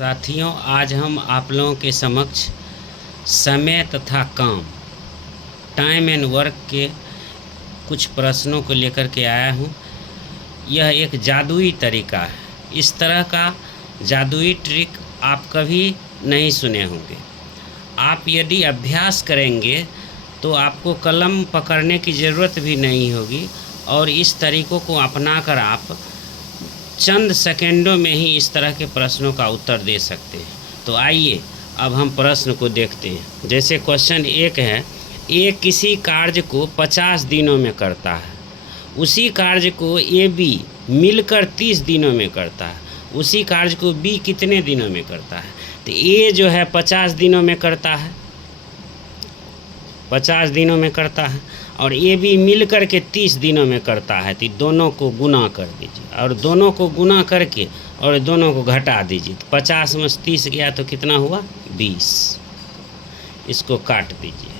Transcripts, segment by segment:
साथियों, आज हम आप लोगों के समक्ष समय तथा काम, टाइम एंड वर्क के कुछ प्रश्नों को लेकर के आया हूँ। यह एक जादुई तरीका है। इस तरह का जादुई ट्रिक आप कभी नहीं सुने होंगे। आप यदि अभ्यास करेंगे तो आपको कलम पकड़ने की ज़रूरत भी नहीं होगी और इस तरीक़ों को अपनाकर आप चंद सेकंडों में ही इस तरह के प्रश्नों का उत्तर दे सकते हैं। तो आइए अब हम प्रश्न को देखते हैं। जैसे क्वेश्चन 1 है, ए किसी कार्य को 50 दिनों में करता है, उसी कार्य को ए बी मिलकर 30 दिनों में करता है, उसी कार्य को बी कितने दिनों में करता है। तो ए जो है 50 दिनों में करता है, 50 दिनों में करता है और ए बी मिल कर के 30 दिनों में करता है। तो दोनों को गुना कर दीजिए और दोनों को गुना करके और दोनों को घटा दीजिए। तो 50 में 30 गया तो कितना हुआ 20। इसको काट दीजिए।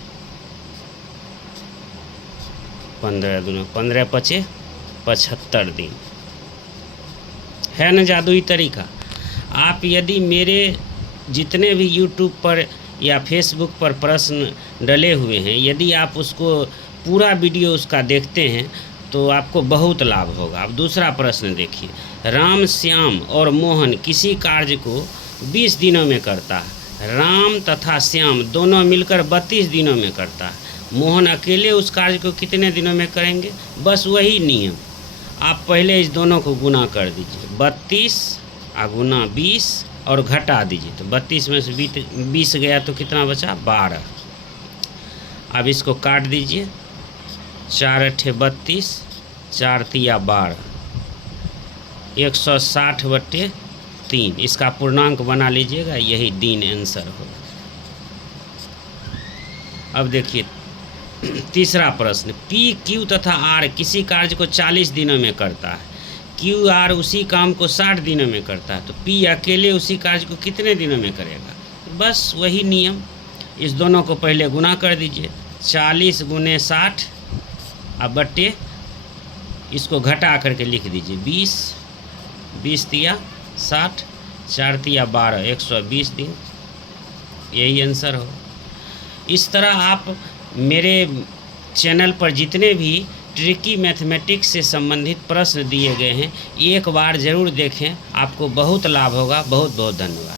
15 दूना 15 पचे 75 दिन। है ना जादुई तरीका। आप यदि मेरे जितने भी यूट्यूब पर या फेसबुक पर प्रश्न डले हुए हैं, यदि आप उसको पूरा वीडियो उसका देखते हैं तो आपको बहुत लाभ होगा। अब दूसरा प्रश्न देखिए, राम, श्याम और मोहन किसी कार्य को 20 दिनों में करता है। राम तथा श्याम दोनों मिलकर 32 दिनों में करता है। मोहन अकेले उस कार्य को कितने दिनों में करेंगे। बस वही नियम, आप पहले इस दोनों को गुना कर दीजिए। 32 गुना 20 और घटा दीजिए। तो 32 में से 20 गया तो कितना बचा 12। अब इसको काट दीजिए। 4 अट्ठे 32, 4 तिया 12, 160/3। इसका पूर्णांक बना लीजिएगा, यही दिन आंसर होगा। अब देखिए तीसरा प्रश्न, पी, क्यू तथा आर किसी कार्य को 40 दिनों में करता है, क्यू आर उसी काम को 60 दिनों में करता है, तो पी अकेले उसी कार्य को कितने दिनों में करेगा। बस वही नियम, इस दोनों को पहले गुना कर दीजिए। 40 गुने 60 अब बट्टे इसको घटा करके लिख दीजिए 20, 20 तिया 60, 4 तिया 12, 120 दिन। यही आंसर हो। इस तरह आप मेरे चैनल पर जितने भी ट्रिकी मैथमेटिक्स से संबंधित प्रश्न दिए गए हैं, एक बार ज़रूर देखें, आपको बहुत लाभ होगा। बहुत बहुत धन्यवाद।